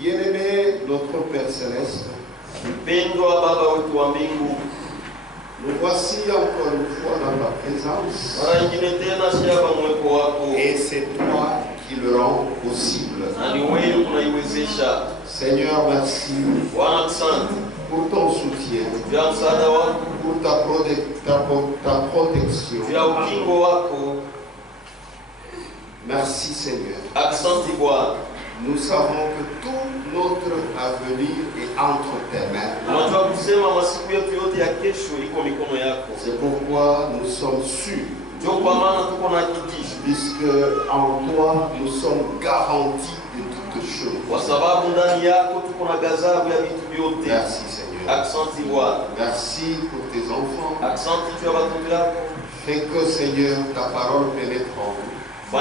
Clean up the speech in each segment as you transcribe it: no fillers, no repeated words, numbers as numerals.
Bien-aimé, notre Père Céleste, nous voici encore une fois dans ta présence. Et c'est toi qui le rends possible. Seigneur, merci pour ton soutien, pour ta protection. Merci Seigneur. Nous savons que tout notre avenir est entre tes mains. C'est pourquoi nous sommes sûrs, puisque en toi nous sommes garantis de toutes choses. Merci Seigneur. Merci pour tes enfants. Fais que Seigneur ta parole pénètre en nous. Que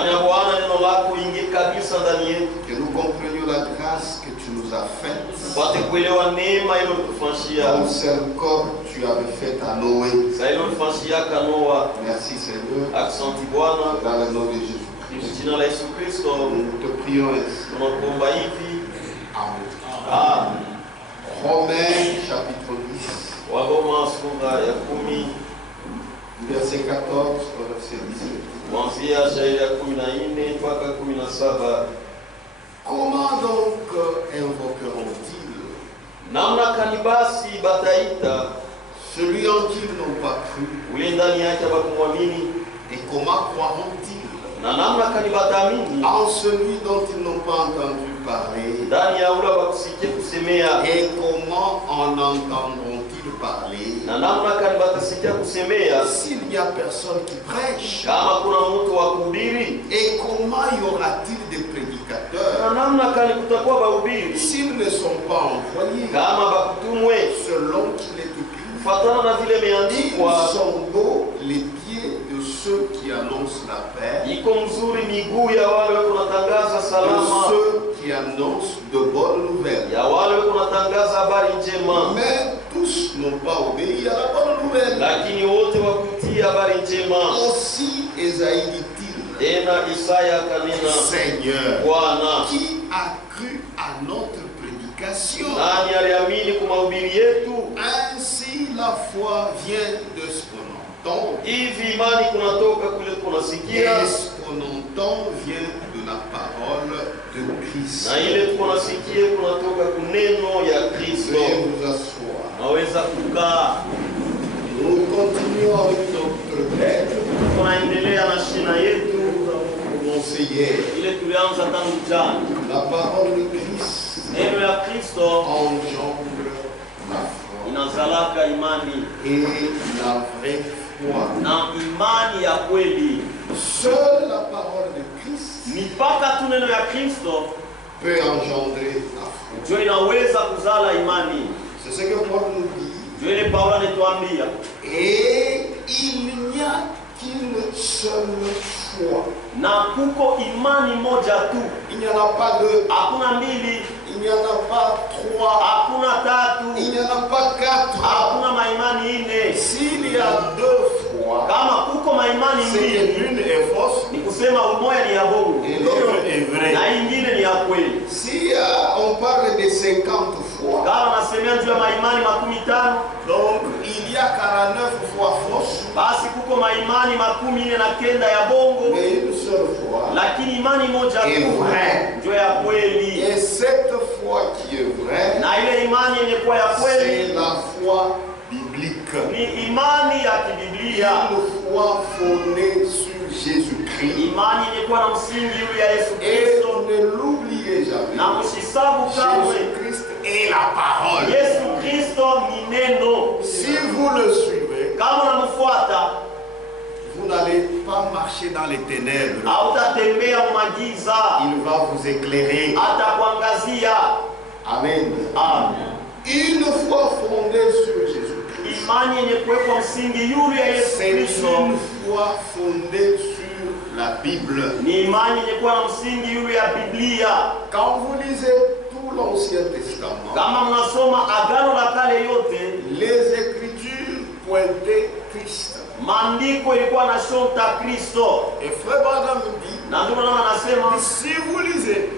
nous comprenions la grâce que tu nous as faite. Comme seul corps tu avais fait à Noé. Merci Seigneur. Dans le nom de Jésus-Christ. Nous te prions ainsi. Amen. Romains chapitre 10. Verset 14 au verset 17. Comment donc invoqueront-ils celui en qui ils n'ont pas cru? Et comment croiront-ils en celui dont ils n'ont pas entendu parler? Et comment en entendront-ils parler s'il n'y a personne qui prêche? Et comment y aura-t-il des prédicateurs s'ils ne sont pas envoyés? Selon qu'il est écrit, ils sont beaux les pieds de ceux qui annoncent la paix, de ceux qui annoncent de bonnes nouvelles. Mais tous n'ont pas obéi à la bonne nouvelle. Aussi Ésaïe dit-il, Seigneur, qui a cru à notre prédication? Ainsi la foi vient de ce qu'on entend. Et ce qu'on entend vient de la parole de Christ. Veuillez vous asseoir. Nous continuons avec notre thème. Nous avons commencé hier. La parole de Christ engendre la foi et la vraie foi. Seule la parole de Christ peut engendrer la foi. C'est ce que Paul nous dit. Et il n'y a qu'une seule foi. Il n'y en a pas deux. Il n'y en a pas trois. Il n'y en a pas quatre. S'il y a deux fois, c'est que l'une est fausse et l'autre est vraie. Si on parle de 50 fois, donc il y a 49 fois fausses, mais une seule fois est vraie. Et cette foi qui est vraie, c'est la foi biblique. Une foi fondée sur Jésus-Christ. Et ne l'oubliez jamais. Jésus-Christ est la parole. Si vous le suivez, vous n'allez pas marcher dans les ténèbres. Il va vous éclairer. Amen. Une foi fondée sur Jésus-Christ, c'est une foi fondée sur la Bible. Quand vous lisez tout l'Ancien Testament, les Écritures pointaient Christ. Et Frère Branham dit, si vous lisez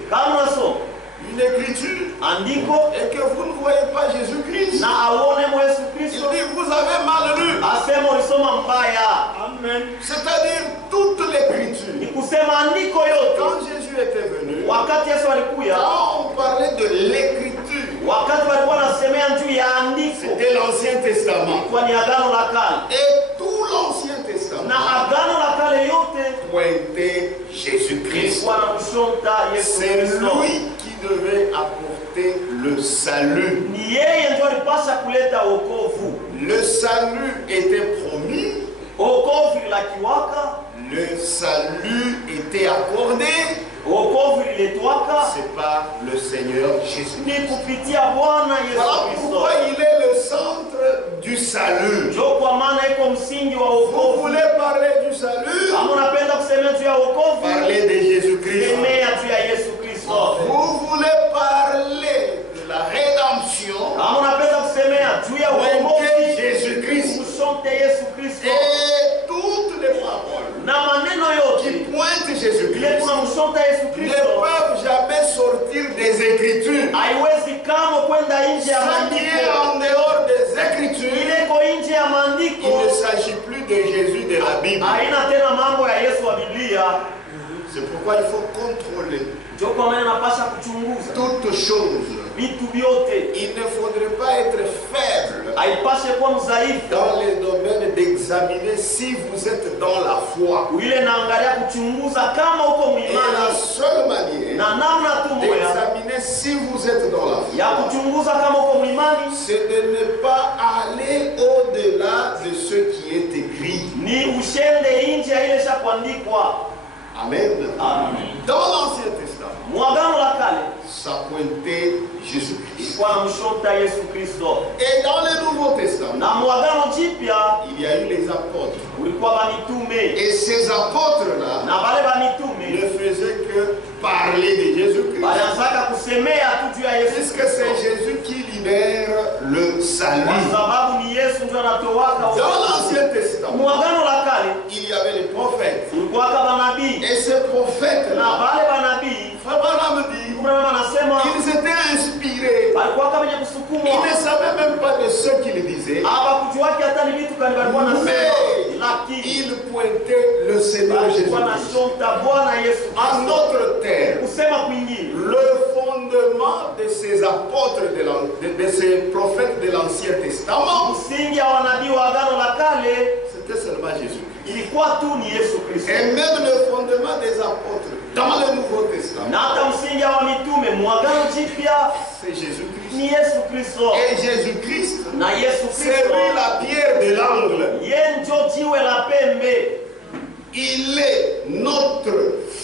une écriture, maandiko et que vous ne voyez pas Jésus-Christ. na aone mo Yesu Il Kristo, dit vous avez mal lu. asema ulisoma mbaya. Amen. C'est-à-dire toute l'écriture. Ni kusema andiko yote. Quand Jésus était venu, Wakati Yesu alikuya, quand on parlait de l'écriture, wakati walikuwa wanasemea juu ya andiko, c'était l'Ancien Testament. kwa ni agano la kale. Et tout l'Ancien Testament Na agano la kale yote pointait Jésus-Christ. ilikuwa na mshonta Yesu C'est Kristo. lui qui devait apporter le salut. Ni yeye ndio alipasha kuleta wokovu. Le salut était promis. Wokovu ilakiwaka, Le salut était accordé. wokovu iletwaka C'est par le Seigneur Jésus. ni kupitia Bwana Yesu Voilà Kristo. pourquoi il est le centre du salut. Ndio kwa maana iko msingi wa Vous wokovu. voulez parler du salut? Kama unapenda kusemea juu ya wokovu, Parlez de Jésus-Christ. semea juu ya Yesu Kristo. Vous voulez parler de la rédemption? Kama unapenda kusemea juu ya Pointez wokovu, Jésus-Christ. mshonte Yesu Kristo. Et toutes les paroles Na maneno qui yote pointent ile Jésus-Christ tunamshonta Yesu ne Kristo peuvent jamais sortir des Écritures. haiwezi kama kwenda nje ya Ce qui maandiko. est en dehors des Écritures, Ile iko nje ya maandiko il ne s'agit plus de Jésus de la Bible. haina tena mambo ya Yesu wa Biblia. C'est pourquoi il faut contrôler Ndio kwa maana napasha kuchunguza toutes choses. vitu vyote. Il ne faudrait pas être faible Haipashe kuwa mzaifu dans les domaines d'examiner si vous êtes dans la foi. ile naangalia kuchunguza kama uko Et la mwimani, seule manière na namna tu moya d'examiner si vous êtes dans la ya foi, kuchunguza kama uko mwimani c'est de ne pas aller au-delà de ce qui est écrit. ni ushende nje ya ile sha kuandikwa. Amen. Amen. Dans l'Ancien Testament, Mwagano la kale ça pointait Jésus-Christ. ilikuwa na mshonta Yesu Kristo, Et dans le Nouveau Testament, na mwagano jipya il y a eu les apôtres. ulikuwa banitume, Et ces apôtres-là na bale ne banitume faisaient que parler de Jésus-Christ. balianzaka kusemea tu juu ya Yesu Puisque c'est Kristo, Jésus qui libère le kwa salut. sababu ni Yesu ndio anatowaka Dans wokovu. l'Ancien Testament, Mwagano la kale il y avait les prophètes. ulikuwaka banabii, Et ces na prophètes-là, bale banabii Abraham dit, Abraham anasema ils étaient inspirés. walikuwaka wenye Ils kusukumwa, ne savaient même pas de ce qu'ils disaient. hawakujuaki hata ni vitu gani walikuwa nasema, Mais lakini ils pointaient le Seigneur walikuwa Jésus. nashonta Bwana Yesu En Kristo. d'autres termes, Kusema kwingine, le fondement de ces apôtres, de ces prophètes de l'Ancien Testament, msingi ya wanabii wa agano la kale c'était seulement Jésus. ilikuwa tu ni Yesu Kristo, Et même le fondement des apôtres dans le Nouveau Testament, na hata msingi wa mitume mwagano jipya c'est Jésus-Christ. ni Yesu Kristo. Et Jésus-Christ, Na Yesu c'est Kristo lui la pierre de l'angle. yeye ndio jiwe la pembe, Il est notre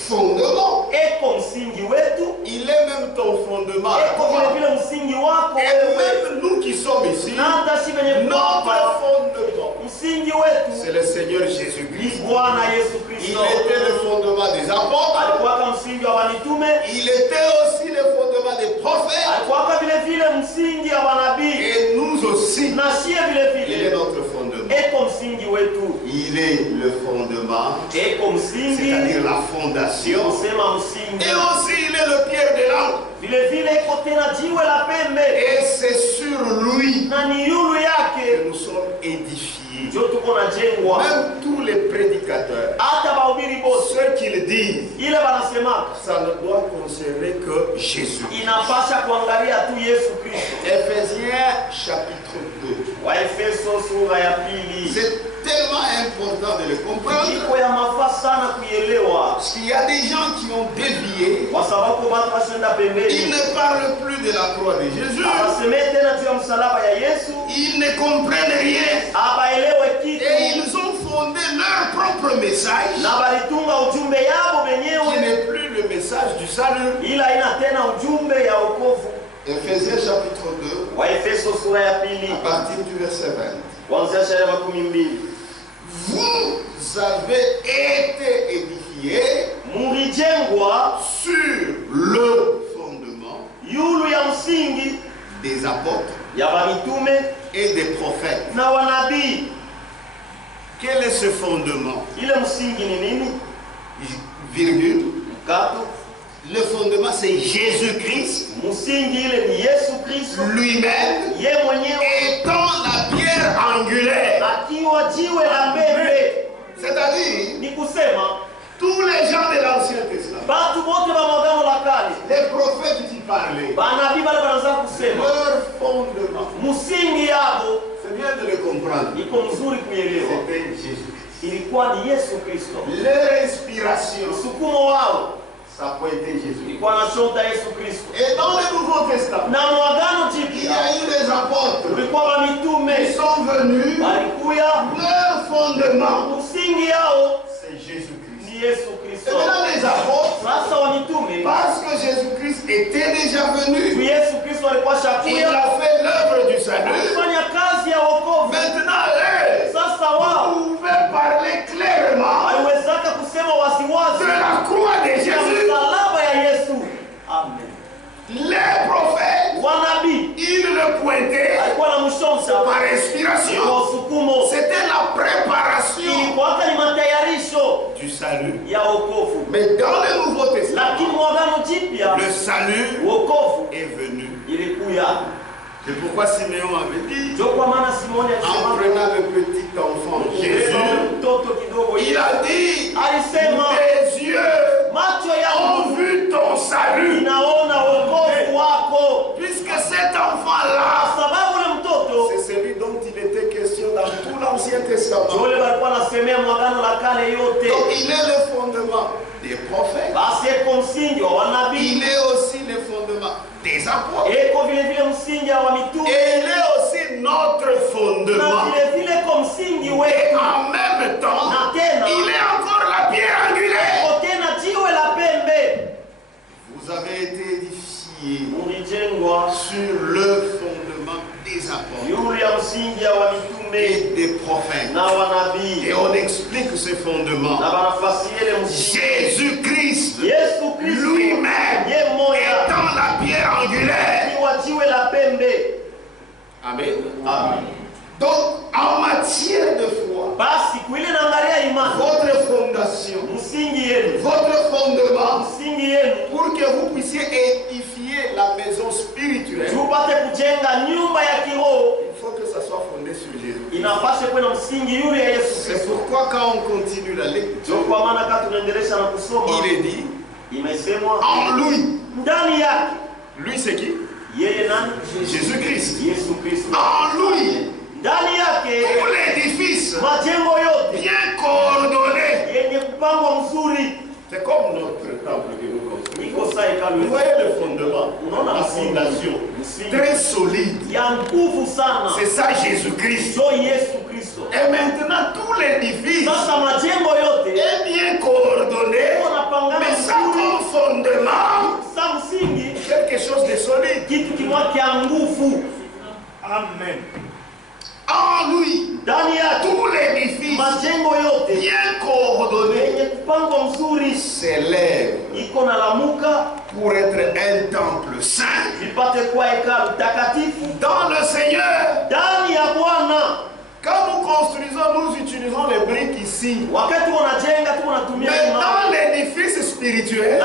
fondement. eko msingi wetu, Il est même ton fondement. à eko vile toi. vile msingi wako Et wewe. même nous qui sommes ici, Na hata si wenye notre kuapa fondement, msingi wetu c'est le Seigneur ni Jésus-Christ. Bwana Yesu Il Kristo. était le fondement des apôtres. Alikuwaka msingi wa wanitume, Il était aussi le fondement des prophètes. alikuwaka vile vile msingi wa manabii, Et nous aussi, na sie vile il est vile notre fondement. eko msingi wetu, Il est le fondement, eko msingi c'est-à-dire la fondation. kusema msingi, Et aussi, il est le pierre de l'angle. vile vile eko tena jiwe la pembe, Et c'est sur lui na ni yulu que yake nous sommes édifiés. ndio tuko na jengwa. Même tous les prédicateurs, Hata bahubiri bote ce qu'ils disent, ile banasema ça ne doit concerner que Jésus. inapasha kuangalia tu Yesu Kristo. Éphésiens chapitre 2. Waefeso sura ya pili. C'est tellement important de le comprendre. Iko ya mafaa sana kuielewa, Parce qu'il y a des gens qui ont dévié. kwa sababu watu wasenda Ils pembeni, ne parlent plus de la croix de Jésus. abasemee tena juu ya msalaba ya Yesu, Ils ne comprennent rien. abaelewe Et kitu, ils ont fondé leur propre message, na balitunga ujumbe yabo qui wenyewe, n'est plus le message du salut. ila ina tena ujumbe ya wokovu. Éphésiens chapitre 2, Waefeso sura ya pili à partir du verset 20. kuanzia shairi ya 12. Vous avez été édifiés Mulijengwa sur le fondement yulu ya msingi des apôtres ya bamitume et des prophètes. na wanabii. Quel est ce fondement? Ile msingi ni nini? Virgule. Mkato. Le fondement c'est Jésus-Christ. Lui-même étant la pierre angulaire. C'est-à-dire tous les gens de l'Ancien Testament, les prophètes qui parlaient, leur fondement, c'est bien de le comprendre, c'était Jésus-Christ. Leur inspiration, ça peut être Jésus. Et dans le Nouveau Testament, il y a eu des apôtres qui sont venus, leur fondement, c'est Jésus-Christ. Et maintenant les apôtres, parce que Jésus-Christ était déjà venu, il a fait l'œuvre du salut. Maintenant vous pouvez parler clairement de la croix de Jésus. Amen. Les prophètes, ils le pointaient par inspiration. C'était la préparation du salut. Mais dans le Nouveau Testament, le salut est venu. C'est pourquoi Simeon avait dit, en prenant le petit enfant Jésus, il a dit, mes yeux ont vu ton salut. Puisque cet enfant-là, c'est celui dont il était question dans tout l'Ancien Testament. Donc il est le fondement des prophètes. Il est aussi le fondement des apôtres. Et il est aussi notre fondement. Et en même temps, il est encore la pierre angulaire. Vous avez été édifiés sur le fondement des apôtres et des prophètes. Et on explique ce fondement. Jésus-Christ lui-même étant la pierre angulaire. Amen. Amen. Donc, en matière de foi, votre fondation, votre fondement, pour que vous puissiez édifier la maison spirituelle, il faut que ça soit fondé sur Jésus. C'est pourquoi quand on continue la lecture, il est dit, en lui. Lui c'est qui? Jésus-Christ. En lui. Tout l'édifice bien coordonné. C'est comme notre temple que nous construisons. Vous voyez le fondement, la fondation, très solide. C'est ça Jésus-Christ. Et maintenant tout l'édifice est bien coordonné, mais ça comme fondement, quelque chose de solide. Amen. En lui, tout l'édifice bien coordonné s'élève pour être un temple saint dans le Seigneur. Quand nous construisons, nous utilisons les briques ici. Mais dans l'édifice spirituel,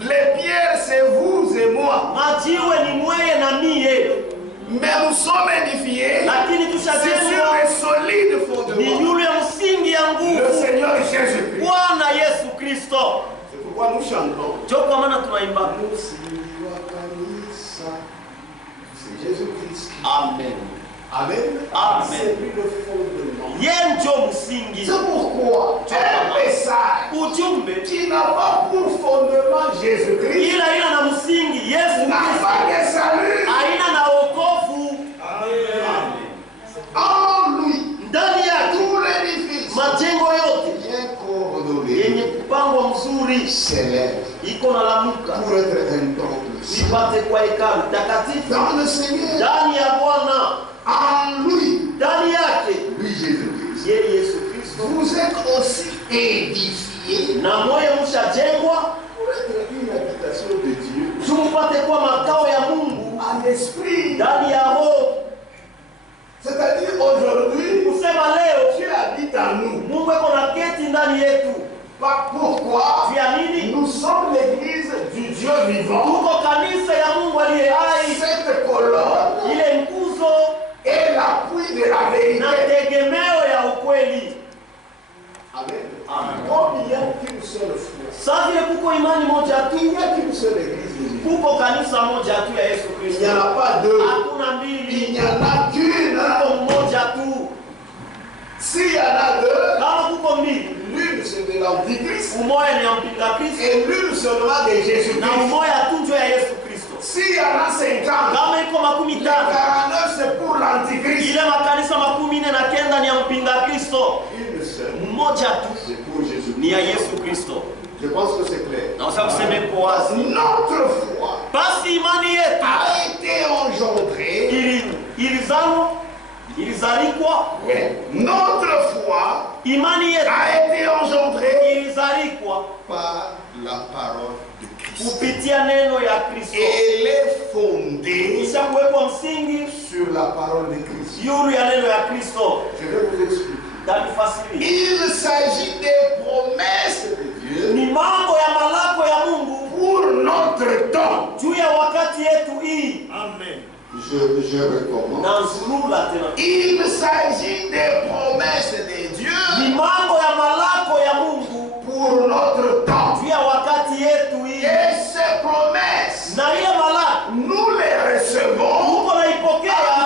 les pierres c'est vous et moi. Mais nous sommes édifiés sur les solides fondements. Le Seigneur Jésus-Christ. C'est pourquoi nous chantons. C'est Jésus-Christ. Amen. Amen. Amen. C'est lui le fondement. C'est pourquoi un message qui n'a pas pour fondement Jésus-Christ n'a pas de salut. En lui, tout l'édifice bien coordonné s'élève pour être un temple dans le Seigneur. En lui, lui Jésus-Christ, vous êtes aussi édifiés pour être une habitation de Dieu en esprit. C'est-à-dire aujourd'hui, Dieu habite en nous. Pourquoi? Nous vivant. Cette colonne est l'appui de la vérité. Amen. Comme il n'y a qu'une seule foi, il n'y a qu'une seule église. Il n'y en a pas deux. Il n'y en a qu'une. S'il y en a deux, l'une c'est de l'Antichrist et l'une seulement de Jésus-Christ. S'il y en a 50, les 49 c'est pour l'Antichrist. Une seule, c'est pour Jésus-Christ. Je pense que c'est clair. Notre foi a été engendrée. Notre foi a été engendrée par la parole de Christ. Et elle est fondée sur la parole de Christ. Je vais vous expliquer. Il s'agit des promesses de Dieu pour notre temps. Amen. Je recommence. Il s'agit des promesses de Dieu pour notre temps. Et ces promesses, nous les recevons en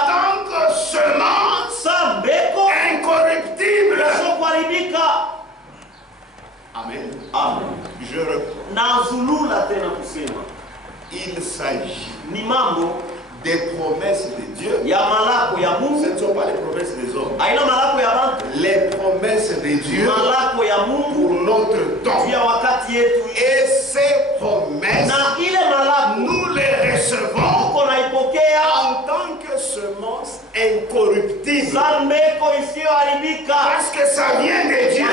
tant que semence incorruptible. Amen. Je reprends. Il s'agit des promesses de Dieu. Ce ne sont pas les promesses des hommes. Les promesses de Dieu pour notre temps. Et ces promesses, nous les recevons en tant que semence incorruptible. Parce que ça vient de Dieu.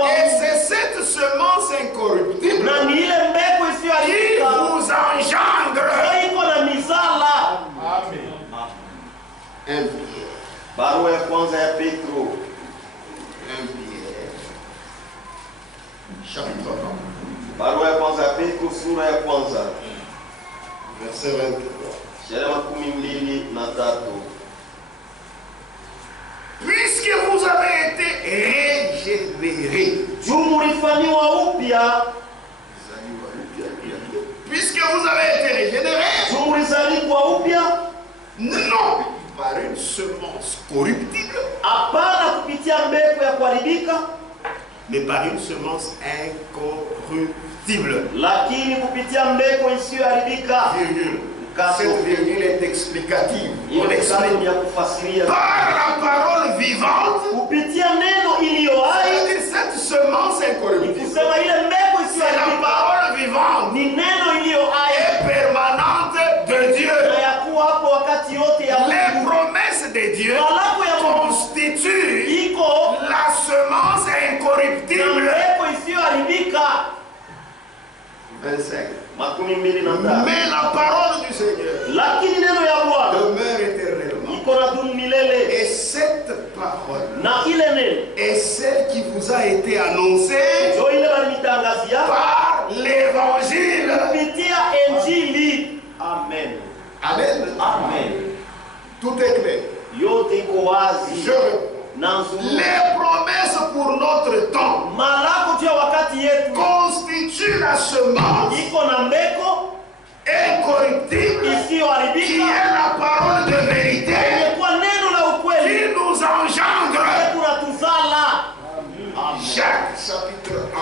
Et c'est cette semence incorruptible qui vous engendre. Barua ya kwanza ya Petro. 1 Pierre, chapitre 1. Barua ya kwanza ya Petro sura ya kwanza. Verset 23. Puisque vous avez été régénérés. Puisque vous avez été régénérés. Non par une semence corruptible, mais par une semence incorruptible. Cette virgule est explicative. On explique par la parole vivante. C'est-à-dire cette semence incorruptible. C'est la parole vivante et permanente de Dieu. Les promesses de Dieu constituent la semence incorruptible. 25. Mais la parole du Seigneur demeure éternellement. Et cette parole est celle qui vous a été annoncée par l'évangile. Amen. Amen. Tout est clair. Les promesses pour notre temps constituent la semence incorruptible qui est la parole de vérité qui nous engendre. Jacques chapitre 1.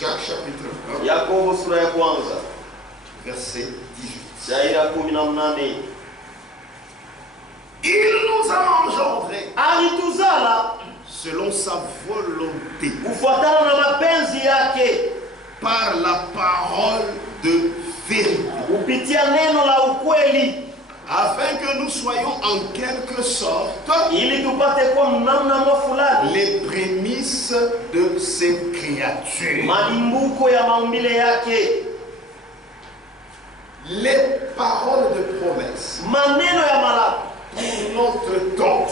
Jacques chapitre 1. Verset 18. Il nous a engendrés selon sa volonté par la parole de vérité, afin que nous soyons en quelque sorte les prémices de ces créatures. Les paroles de promesse pour notre temps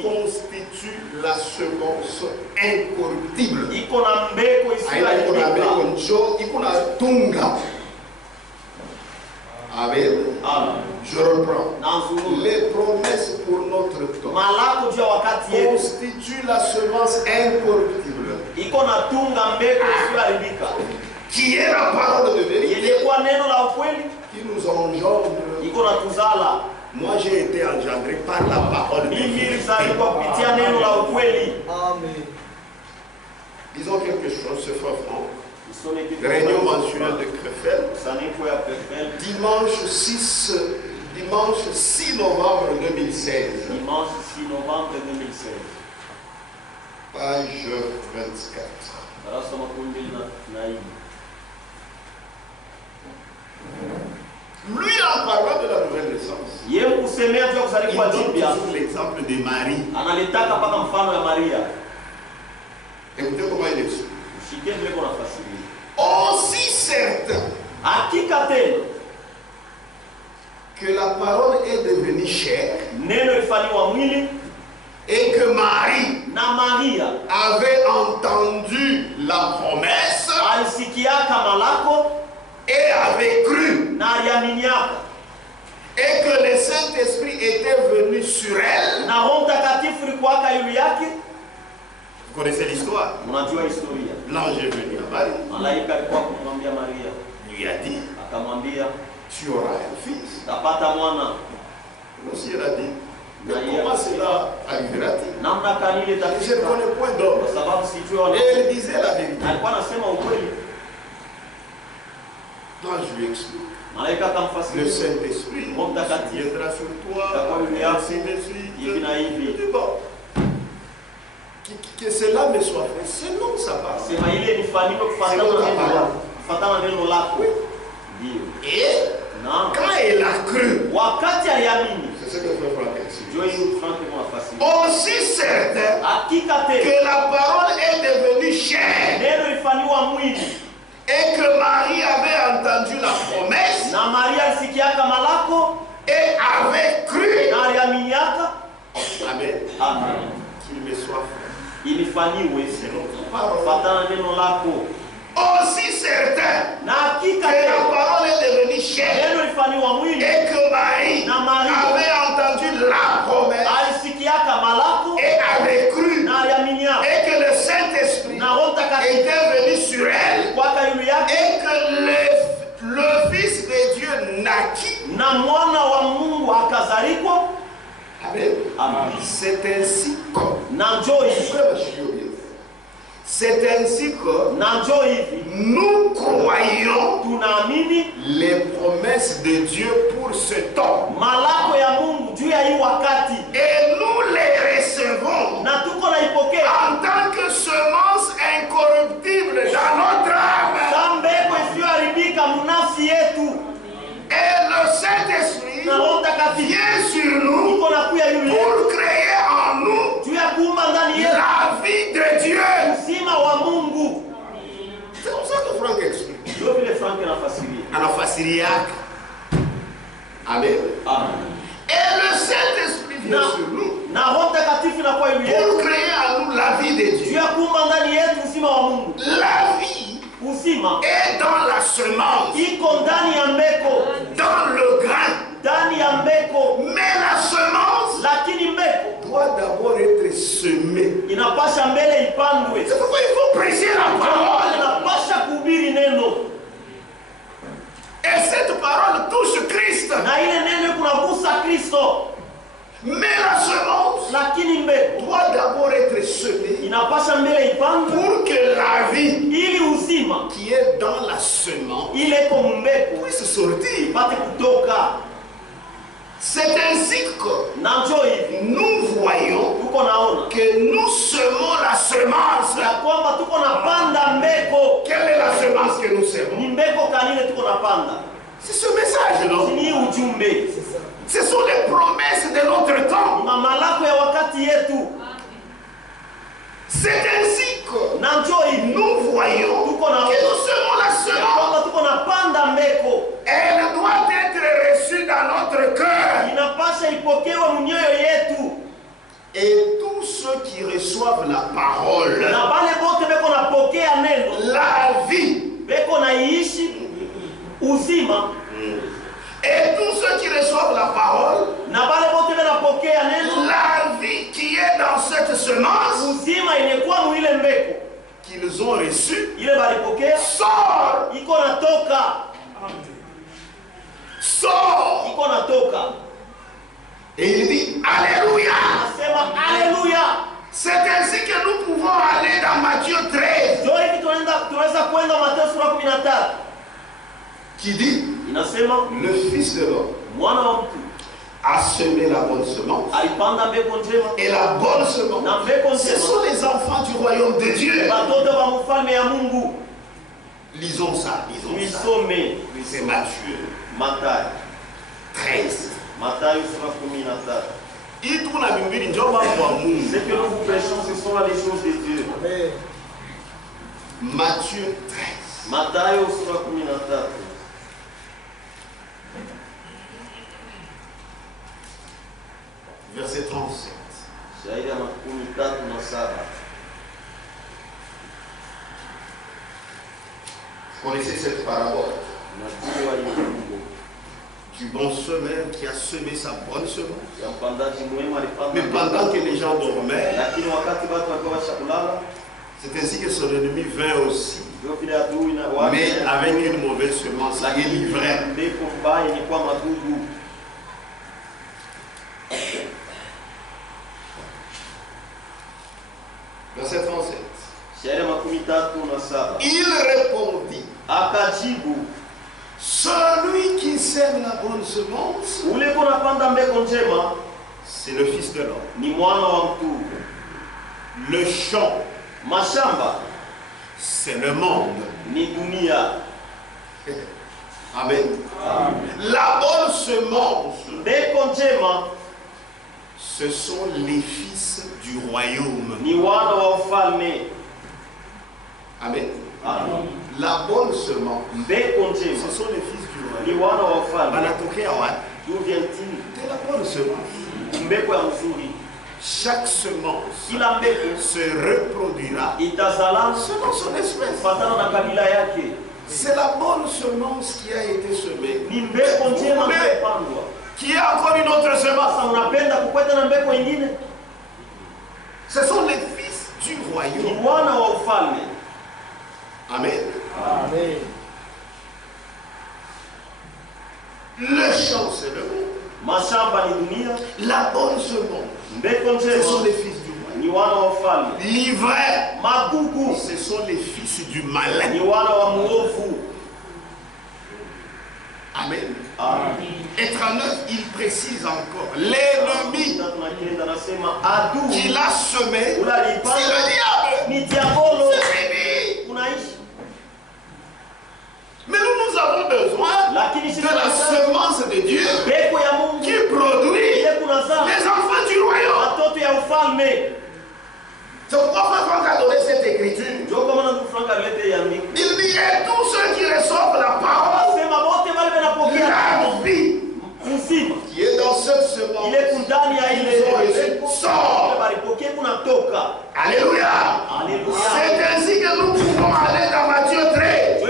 constituent la semence incorruptible. Iko na mbeko isiyoharibika. Iko na tunga. Amen. Je reprends. Les promesses pour notre temps constituent la semence incorruptible. Iko na tunga mbeko isiyoharibika. Qui est la parole de vérité. Ilikuwa neno la ukweli. Qui nous engendre. Iko na tuzala. Moi j'ai été engendré par la parole de vérité. Amen. Disons quelque chose, ce frère Franck. Réunion mensuelle de Krefeld. Dimanche 6 novembre 2016. Dimanche 6 novembre 2016. Page 24. Lui en parlant de la nouvelle naissance. Il donne toujours l'exemple de Marie. Écoutez comment il explique. Aussi certain que la parole est devenue chair et que Marie avait entendu la promesse et avait cru et que le Saint-Esprit était venu sur elle. Vous connaissez l'histoire? L'ange est venu à Marie. Lui a dit, tu auras un fils. Aussi elle a dit, mais comment cela arrivera-t-il? Je ne connais point d'homme. Et elle disait la vérité. L'ange lui explique. Le Saint-Esprit viendra sur toi. Ainsi de suite. Que cela me soit fait selon sa parole. Et quand elle a cru, c'est ce que Frère Franck explique. Aussi certain que la parole est devenue chair et que Marie avait entendu la promesse et avait cru. Amen. Qu'il me soit fait. Aussi certain que la parole est devenue chair et que Marie avait entendu la promesse et avait cru et que le Saint-Esprit était venu sur elle et que le Fils de Dieu naquit. Amen. C'est ainsi que nous croyons les promesses de Dieu pour ce temps. Et nous les recevons en tant que semence incorruptible dans notre âme. Et le Saint-Esprit vient sur nous pour créer en nous la vie de Dieu. C'est comme ça que Franck explique. Amen. Et le Saint-Esprit vient sur nous pour créer en nous la vie de Dieu. La vie est dans la semence, dans le grain. Mais la semence doit d'abord être semée. C'est pourquoi il faut prêcher la parole. Et cette parole touche Christ. Mais la semence doit d'abord être semée pour que la vie qui est dans la semence puisse sortir. C'est ainsi que nous voyons que nous semons la semence. Quelle est la semence que nous semons? C'est ce message, non? Ce sont les promesses de notre temps. C'est ainsi que nous voyons que nous semons la semence. Elle doit être reçue dans notre cœur. Et tous ceux qui qui reçoivent la parole, na bale bote beko napokea neno, la vie, beko naishi uzima. Et tous ceux qui reçoivent la parole, na bale bote beko napokea neno, la vie qui est dans cette semence, uzima inakuwa mwile mbeko qu'ils ont reçu, ile balipokea, sort, iko natoka, sort, iko natoka. Et il dit Alléluia. Nasema Alléluia. C'est ainsi que nous pouvons aller dans Matthieu 13. Ndio hivi tunaweza kwenda Mathayo sura 13. Qui dit inasema le Fils de l'homme mwana wa mtu a semé la bonne semence. Alipanda mbegu njema. Et la bonne semence, na mbegu njema, ce sont les enfants du royaume de Dieu. Watoto wa mfalme ya Mungu. Lisons ça, lisons ça. C'est Matthieu. Mathayo 13. Mathayo sura 13. Ce que nous vous prêchons, ce sont les choses de Dieu. Amen. Matthieu 13. Mathayo sura 13. Verset 37. Vous connaissez cette parabole du bon semeur qui a semé sa bonne semence. Mais pendant que les gens dormaient, c'est ainsi que son ennemi vint aussi, mais avec une mauvaise semence, il est livré. Verset 37. Il répondit, celui qui sème la bonne semence, c'est le Fils de l'homme. Le champ, c'est le monde. Amen. La bonne semence, ce sont les fils du royaume. Amen. La bonne semence, ce sont les fils du royaume. D'où vient-il? De la bonne semence. Chaque semence se reproduira selon son espèce. C'est la bonne semence qui a été semée. Qui a encore une autre semence. Ce sont les fils du royaume. Amen. Amen. Le champ, c'est le monde. La bonne semence, ce sont les fils du royaume. L'ivraie, ce sont les fils du malin. Amen. Et 39, il précise encore l'ennemi qui l'a semé, c'est le diable. Mais nous avons besoin de la semence de Dieu qui produit les enfants du royaume. C'est pourquoi Franck a donné cette écriture. Il dit, et tous ceux qui reçoivent la parole, la vie qui est dans cette semence, sort. Alléluia. C'est ainsi que nous pouvons aller dans Matthieu 13. Le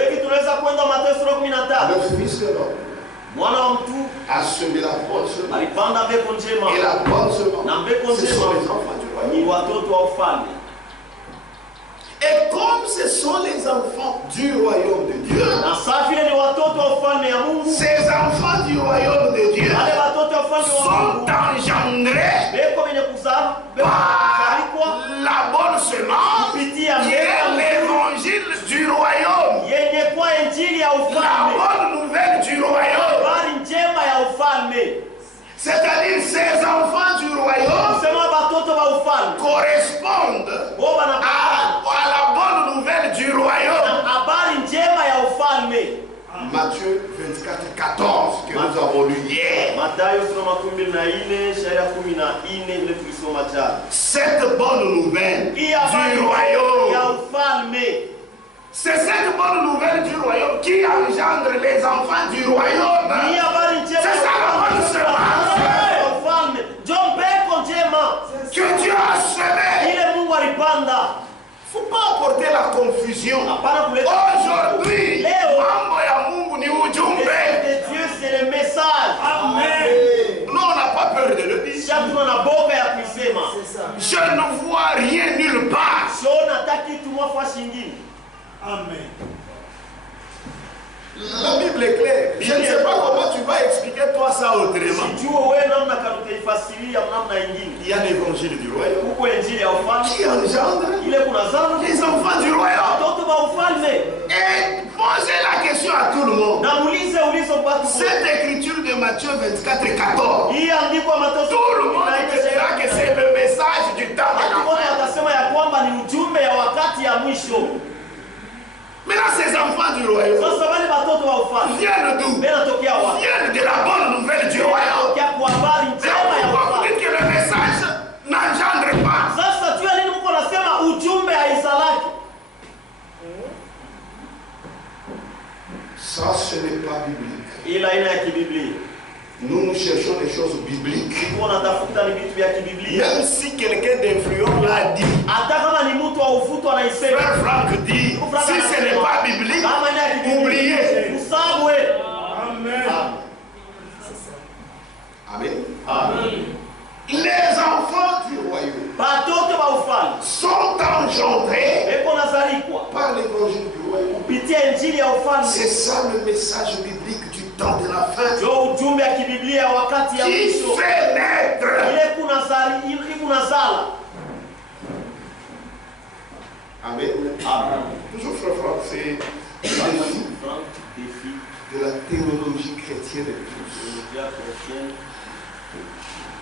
Fils de l'homme a semé la bonne semence. Et la bonne semence, ce sont les enfants du royaume. Et comme ce sont les enfants du royaume de Dieu, ces enfants du royaume de Dieu sont engendrés par la bonne semence qui est l'évangile du royaume. La bonne nouvelle du royaume. C'est-à-dire ces enfants du royaume correspondent à la bonne nouvelle du royaume. Matthieu 24, 14 que nous avons lu hier. Cette bonne nouvelle du royaume, c'est cette bonne nouvelle du royaume qui engendre les enfants du royaume. C'est ça la bonne semence que Dieu a semé. Faut pas apporter la confusion. Aujourd'hui, mambo ya Mungu ni ujumbe. De Dieu, c'est le message. Amen. Nous, on n'a pas peur de le dire. Je ne vois rien nulle part. Amen. La Bible est claire. Je ne sais pas comment tu vas expliquer toi ça autrement. Il y a l'évangile du royaume qui engendre les enfants du royaume. Et posez la question à tout le monde. Cette écriture de Matthieu 24 et 14. Tout le monde dira que c'est le message du temps de la fin. Maintenant, ces enfants du royaume viennent d'où? Viennent de la bonne nouvelle du royaume. C'est pourquoi vous dites que le message n'engendre pas. Ça, ce n'est pas biblique. Nous cherchons des choses bibliques. Même si quelqu'un d'influent l'a dit. Frère Franck dit, si ce n'est pas biblique, oubliez. Amen. Amen. Amen. Les enfants du royaume sont engendrés par l'évangile du royaume. C'est ça le message biblique du temps de la fin. Qui fait naître. Amen. Amen. Toujours frère Franck, c'est le défi de la théologie chrétienne.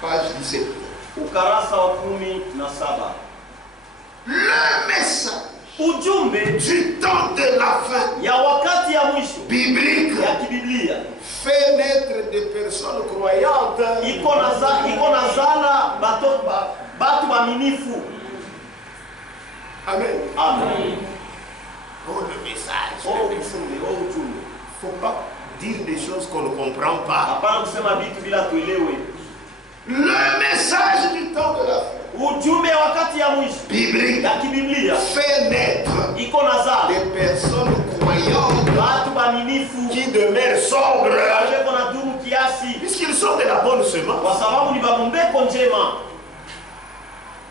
Page 17. Le message du temps de la fin biblique fait naître des personnes croyantes. Amen. Amen. Oh, le message. Il ne faut pas dire des choses qu'on ne comprend pas. Le message du temps de la fin biblique fait naître des personnes croyantes qui demeurent sobres puisqu'ils sont de la bonne semence.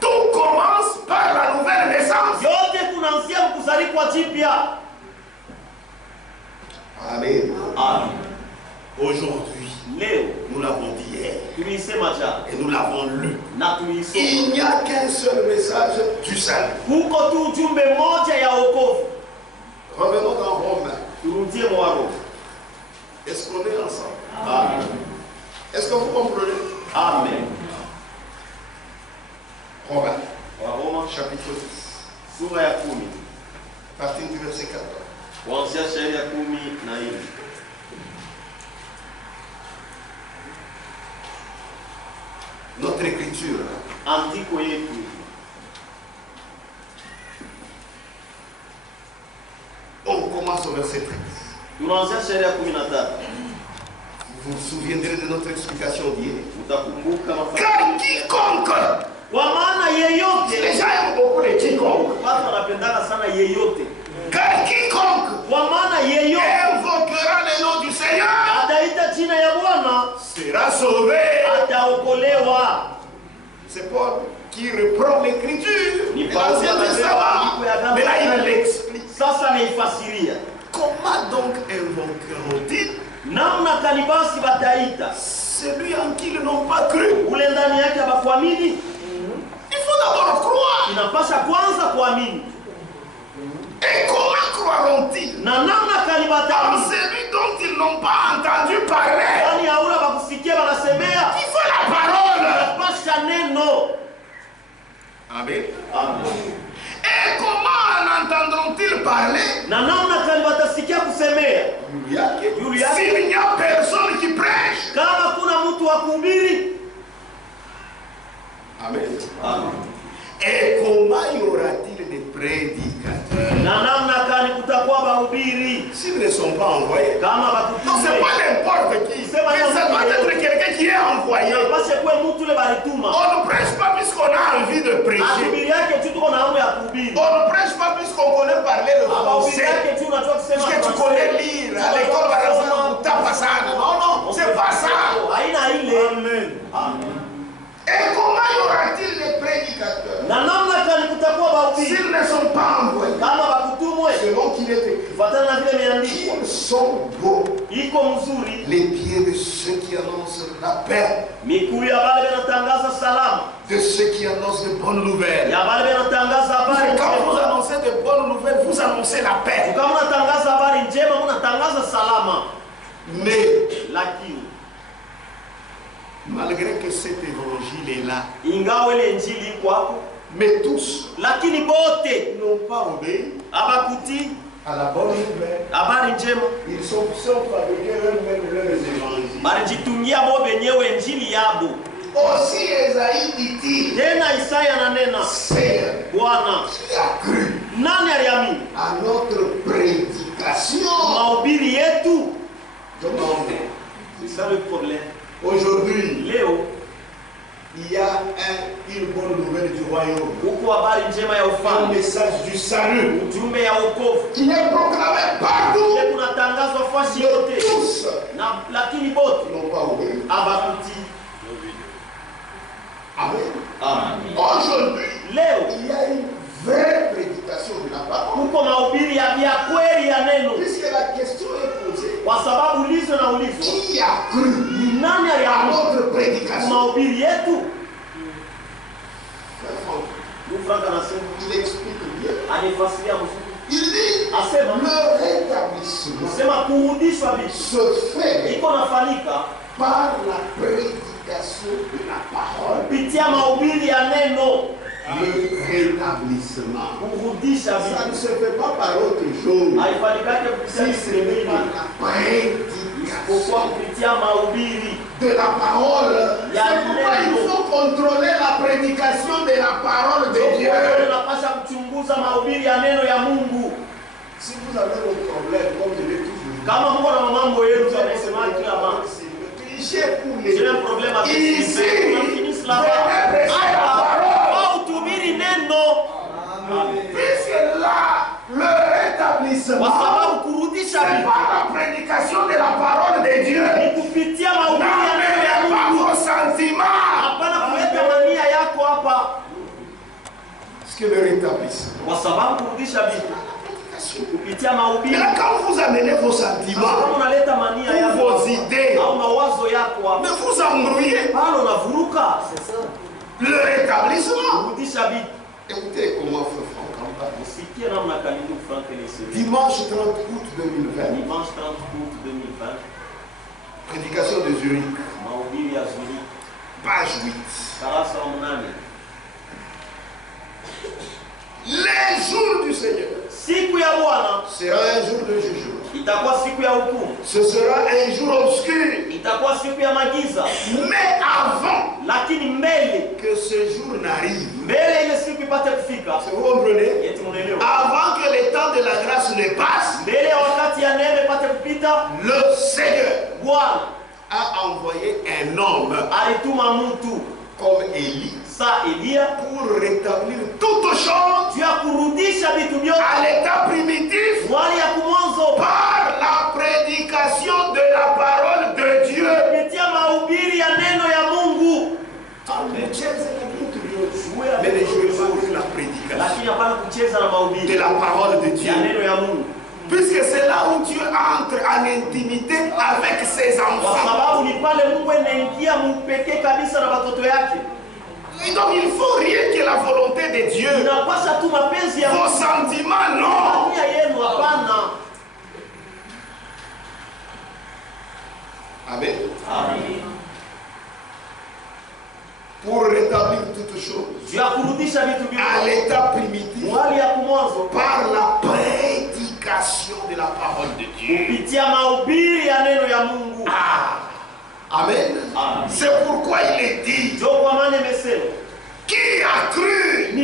Tout commence par la nouvelle naissance. Amen. Amen. Aujourd'hui, nous l'avons dit hier et nous l'avons lu. Il n'y a qu'un seul message du salut. Revenons dans Rome. Est-ce qu'on est ensemble? Amen. Est-ce que vous comprenez? Amen. Romains chapitre 10. À partir du verset 14. Notre écriture. On commence au verset 13. Vous vous souviendrez de notre explication d'hier. Car quiconque. Les gens aiment beaucoup les quiconque. Car quiconque invoquera le nom du Seigneur sera sauvé. C'est Paul qui reprend l'écriture. Mais là il l'explique. Comment donc invoqueront-ils celui en qui ils n'ont pas cru? Il faut d'abord croire. Et comment croiront-ils dans celui dont ils n'ont pas entendu parler? Il faut la parole. Amen. Amen. Et comment en entendront-ils parler s'il n'y a personne qui prêche? Amen. Amen. Et comment y aura-t-il des prédicateurs s'ils ne sont pas envoyés? Donc c'est pas n'importe qui. Mais ça doit être quelqu'un qui qui est envoyé. On ne prêche pas puisqu'on a envie de prêcher. On ne prêche pas puisqu'on connaît parler le français. Puisque tu connais lire. À l'école, par exemple, on tape ça. Non, non, c'est pas ça. Amen. Et comment y aura-t-il les prédicateurs s'ils ne sont pas envoyés? Selon qu'il est écrit, ils sont beaux les pieds de ceux qui annoncent la paix, de ceux qui annoncent de bonnes nouvelles. Quand vous annoncez de bonnes nouvelles, vous annoncez la paix. Mais malgré que cet évangile est là, mais tous n'ont pas obéi à la bonne nouvelle. Ils sont fabriqués eux-mêmes leurs évangiles. Aussi Esaïe dit-il, Seigneur, qui a cru à notre prédication? C'est ça le problème. Aujourd'hui, il y a une bonne nouvelle du royaume, un message du salut qui est proclamé partout, mais tous n'ont pas obéi. Amen. Aujourd'hui, il y a une vraie prédication de la parole. Puisque la question est posée, qui a cru à notre prédication? Il explique bien. Il dit, le rétablissement se fait par la prédication de la parole. Le rétablissement, ça ne se fait pas par autre chose. Si ce n'est par la prédication de la parole. C'est pourquoi il faut contrôler la prédication de la parole de Dieu. Si vous avez un problème, comme je l'ai toujours dit, j'ai un problème avec ici, puisque là, le rétablissement, c'est par la prédication de la parole de Dieu. N'amenez pas vos sentiments. Parce que le rétablissement, mais là, quand vous amenez vos sentiments ou vos idées, mais vous embrouillez. Le rétablissement. Écoutez comment frère Franck en parle. Dimanche 30 août 2020. Prédication de Zurich. Page 8. Les jours du Seigneur sera un jour de jugement. Ce sera un jour obscur. Mais avant que ce jour n'arrive, vous comprenez? Avant que le temps de la grâce ne passe, le Seigneur a envoyé un homme comme Élie pour rétablir toutes choses à l'état primitif par la prédication de la parole de Dieu. Mais ne jouez pas avec la prédication de la parole de Dieu. Puisque c'est là où Dieu entre en intimité avec ses enfants. Et donc il ne faut rien que la volonté de Dieu. Vos sentiments, non. Amen. Pour rétablir toutes choses à l'état primitif par la prédication de la parole de Dieu. Amen. C'est pourquoi il est dit, qui a cru à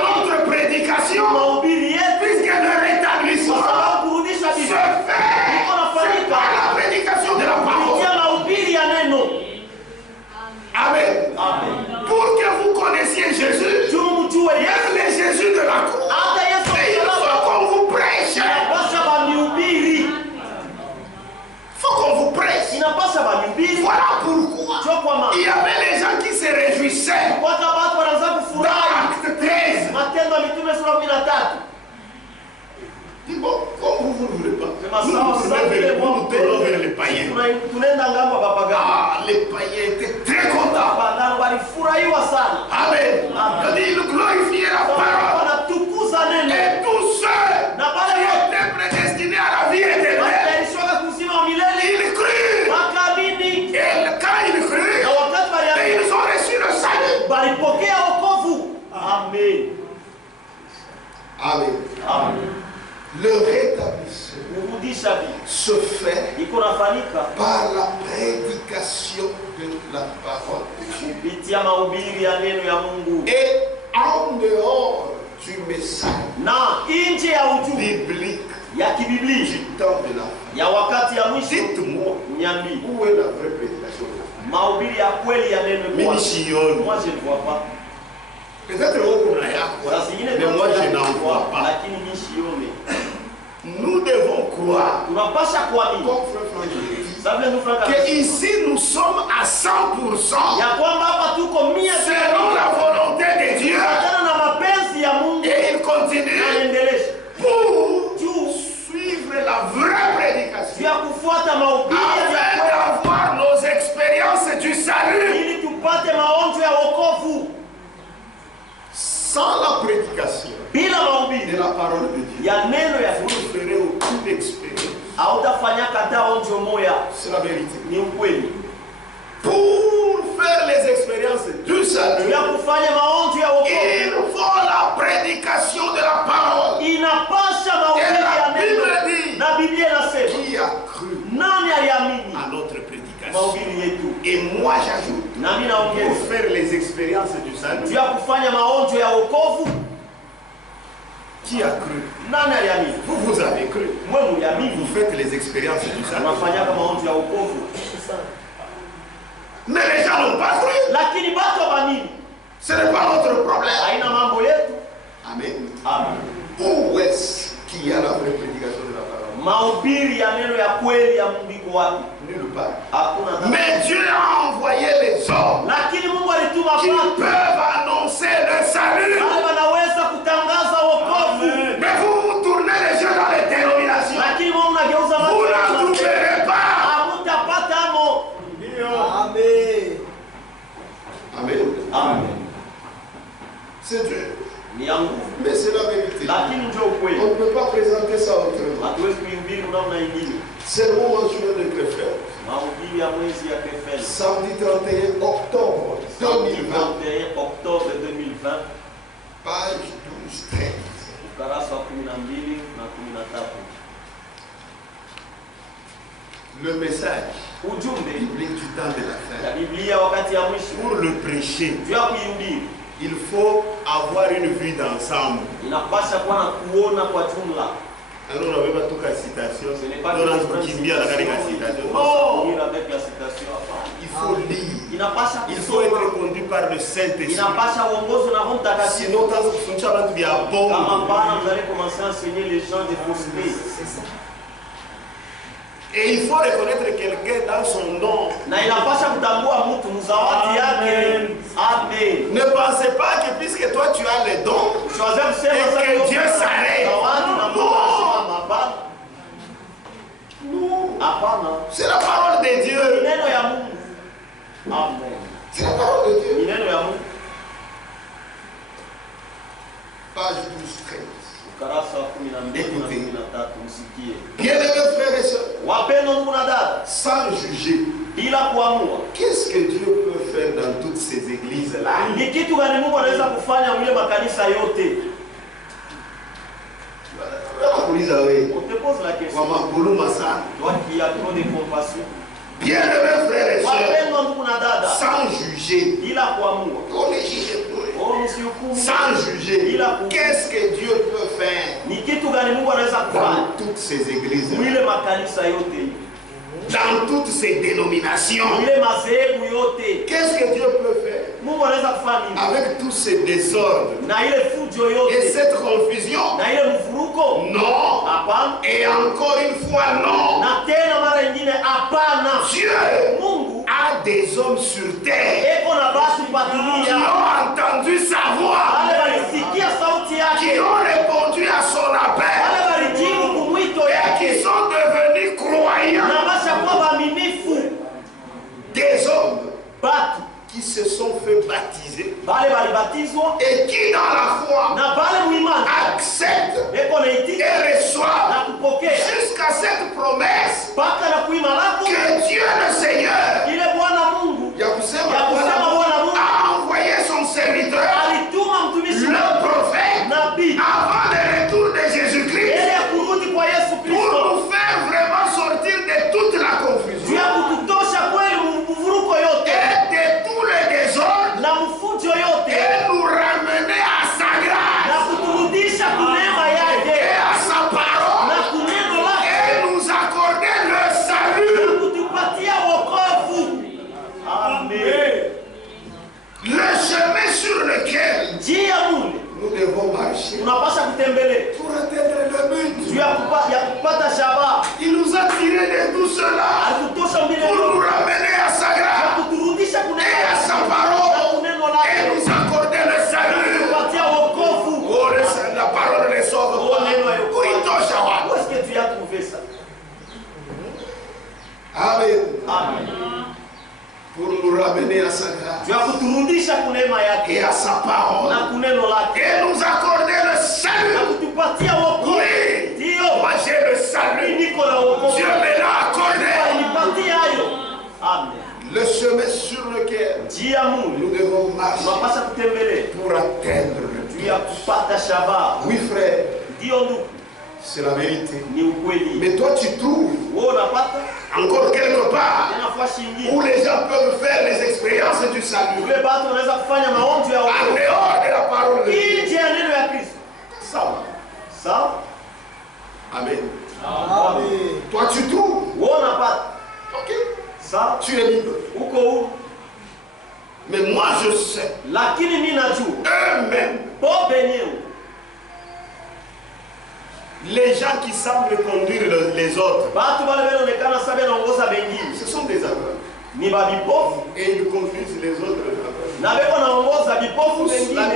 notre prédication, puisque le rétablissement se fait par la prédication de la parole. wanafurahiwa sana. Amen. Il glorifiait la parole. Wanatukuza neno. Et tous ceux qui étaient prédestinés à la vie éternelle, ils crurent. Et quand ils crurent, ils ont reçu le salut. Amen. Amen. Amen. Le rétablissement se fait par la prédication de la parole de Dieu. Et en dehors du message biblique du temps de la fin, dites-moi, où est la vraie prédication de la fin? Moi je ne vois pas. Peut-être mais moi je n'en vois pas. Nous devons croire, comme frère Franck, que ici nous sommes à 100% selon la volonté de Dieu. Et il continue pour suivre la vraie prédication, afin d'avoir nos expériences du salut. Sans la prédication de la parole de Dieu, vous ne ferez aucune expérience. C'est la vérité. Pour faire les expériences du salut, il faut la prédication de la parole. Et la Bible dit, qui a cru à notre prédication. Et moi j'ajoute, pour faire les expériences du salut, qui a cru? Vous avez cru. Vous faites les expériences du salut. Mais les gens n'ont pas cru. Ce n'est pas notre problème. Amen. Amen. Où est-ce qu'il y a la vraie prédication de la parole? Nulle part. Mais Dieu a envoyé les hommes qui peuvent annoncer le salut. Mais vous tournez les yeux dans les dénominations. Vous n'en trouverez pas. Amen. Amen. C'est Dieu. Mais c'est la vérité. On ne peut pas présenter ça autrement. C'est le moment de Krefeld. Samedi 31 octobre 2020. Page 12-13. Le message biblique du temps de la fin. Pour le prêcher, il faut avoir une vue d'ensemble. Alors on avait pas toute la citation. Il faut lire. Il faut être conduit par le Saint-Esprit. Sinon, et il faut reconnaître quelqu'un dans son nom. Amen. Ne pensez pas que puisque toi tu as les dons, et que Dieu s'arrête. Non. C'est la parole de Dieu. Amen. C'est la parole de Dieu. Page 12-13. Écoutez, bien-aimés frères et sœurs, sans juger, qu'est-ce que Dieu peut faire dans toutes ces églises-là? On te pose la question. Toi qui as trop de compassion. Bien-aimés frères et sœurs, sans juger, sans juger, qu'est-ce que Dieu peut faire dans toutes ces églises, dans toutes ces dénominations? Qu'est-ce que Dieu peut faire avec tous ces désordres et cette confusion? Non. Et encore une fois, non. Dieu a des hommes sur terre qui ont entendu sa voix, qui ont répondu à son appel et qui sont devenus croyants. Des hommes qui se sont fait baptiser et reçoivent jusqu'à cette promesse que Dieu le Seigneur a envoyé son serviteur, le prophète, avant le retour de Jésus-Christ, pour nous faire vraiment sortir de toute la confusion et de tous les désordres et nous ramener à sa grâce et à sa parole et nous accorder le salut. Amen. Le chemin sur lequel nous devons marcher pour atteindre le but. Il nous a tirés de tout cela pour nous ramener à sa grâce et à sa parole et nous accorder le salut. Oh, la parole ne sauve pas. Où est-ce que tu as trouvé ça? Amen. Amen. Pour nous ramener à sa grâce et à sa parole et nous accorder le salut. Oui, moi j'ai le salut. Dieu me l'a accordé. Amen. Le chemin sur lequel nous devons marcher pour atteindre le but. Oui frère, c'est la vérité. Mais toi tu trouves encore quelque part où les gens peuvent faire les expériences du salut en dehors de la parole de Dieu. Ça. Amen. Toi tu trouves. Ok. Ça. Tu es libre. Mais moi je sais. Eux-mêmes. Les gens qui semblent conduire les autres, ce sont des aveugles. Et ils conduisent les autres. La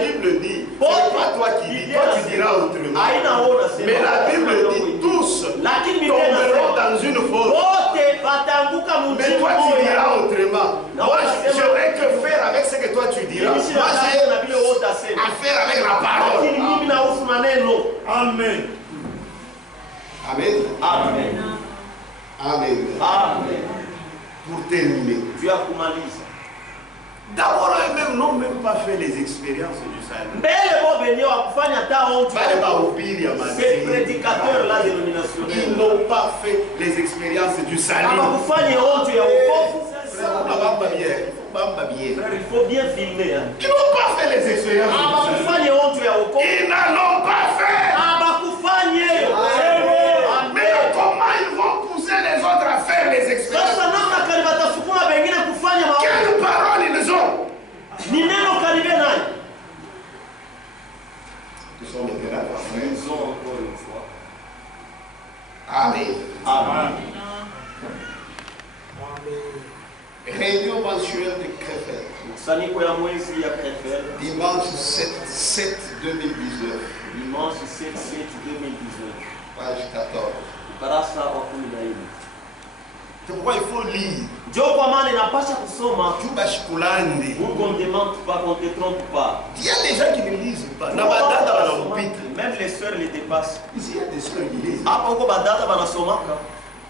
Bible dit, ce n'est pas toi qui dis, toi tu diras autrement. Mais la Bible dit, tous tomberont dans une faute. Mais toi tu diras autrement. Moi je n'aurai que faire avec ce que toi tu diras. Moi j'ai à faire avec la parole. Amen. Amen. Amen. Amen. Amen. Pour terminer. D'abord, eux-mêmes n'ont même pas fait les expériences du salut. Ils n'ont pas fait les expériences du salut. Il faut bien filmer. Ils n'ont pas fait les expériences du salut. Ils n'en ont pas fait. Mais comment ils vont pousser les autres à faire les expériences? Quelle parole ils ont? Nous sommes maintenant encore une fois. Amen. Amen. Réunion mensuelle de Krefeld. Dimanche 7/7/2019. Dimanche 7/7/2019. Page 14. C'est pourquoi il faut lire. Il y a des gens qui ne lisent pas. Même les sœurs les dépassent. Ici, il y a des sœurs qui lisent.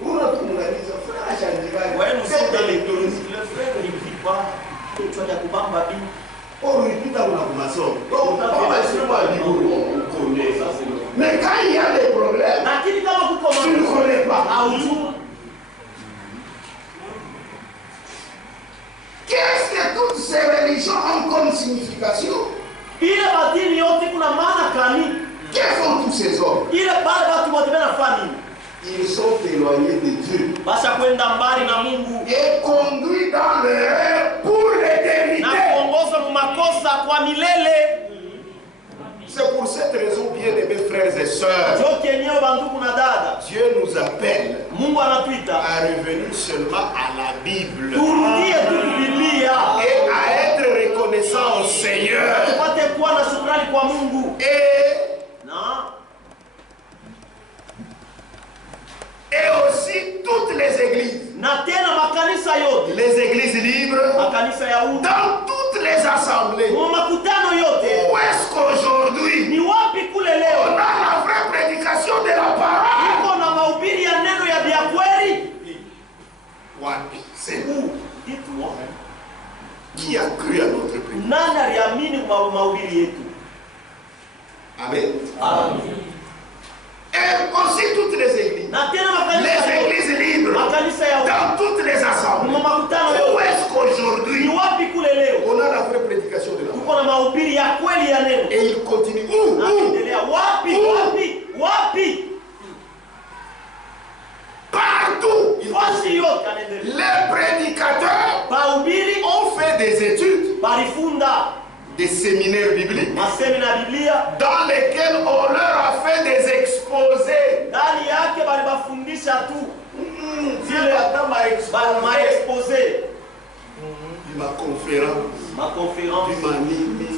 Ouais, nous sommes dans l'église. Le frère ne vit pas. Tu as kubamba bi. Mais quand il y a des problèmes, tu ne connais pas. Qu'est-ce que toutes ces religions ont comme signification? Quels sont tous ces hommes? Ils sont éloignés de Dieu et conduits dans l'erreur pour l'éternité. C'est pour cette raison, bien-aimés frères et sœurs, Dieu nous appelle à revenir seulement à la Bible et à être reconnaissant au Seigneur. Et aussi toutes les églises. Les églises libres. Dans toutes les assemblées. Où est-ce qu'aujourd'hui on a la vraie prédication Nani aliamini kwa mahubiri yetu? Amen. Amen. Et aussi toutes les églises. Les églises libres. Dans toutes les assemblées. Où est-ce qu'aujourd'hui on a la vraie prédication de la parole? Et il continue. Partout. Les prédicateurs ont fait des études. Des séminaires bibliques dans lesquels on leur a fait des exposés. Ma conférence, du manimi.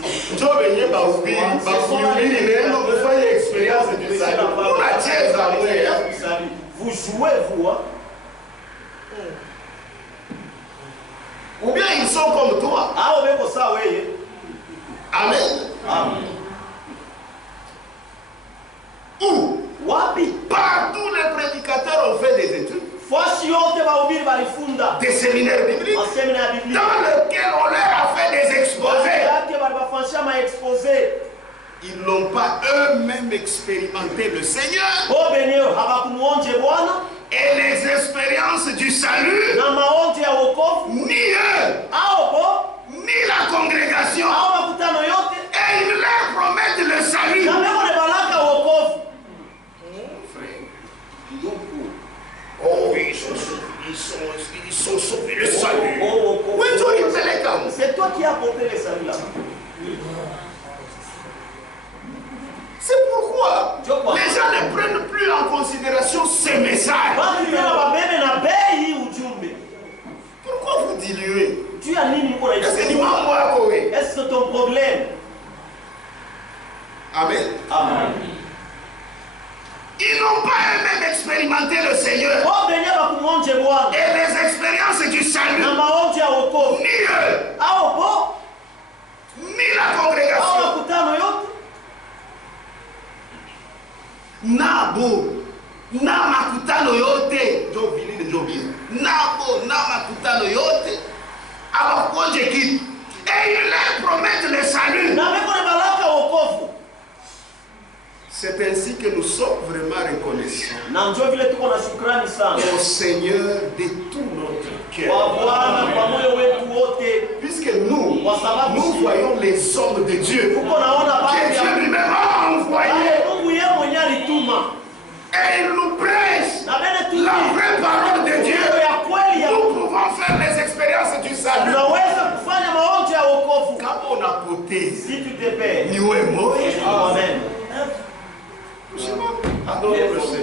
Vous jouez, vous, hein? Ou bien ils sont comme toi. Amen. Amen. Où? Partout les prédicateurs ont fait des études. Des séminaires bibliques dans lesquels on leur a fait des exposés. Ils n'ont pas eux-mêmes expérimenté le Seigneur. Et les expériences du salut, ni eux, ni la congrégation. Et ils leur promettent le salut. Oh, ils sont sauvés, le salut. C'est toi qui as apporté le salut là. C'est pourquoi les gens ne prennent plus en considération ces messages. Pourquoi vous diluez? Est-ce que ton problème? Amen. Amen. Ils n'ont pas eux-mêmes expérimenté le Seigneur. Et les expériences du salut, ni eux, ni la congrégation. Nabo, na makutano yote, Nabo, na makutano yote, abakonje kitu. Et ils leur promettent le salut. C'est ainsi que nous sommes vraiment reconnaissants au Seigneur de tout notre cœur. Puisque nous voyons les hommes de Dieu que Dieu lui-même a envoyés. Et il nous prêche la vraie parole de Dieu. Nous pouvons faire les expériences du salut. Quand on a côté, si tu te perds, nous sommes morts. Amen. Adore le Seigneur.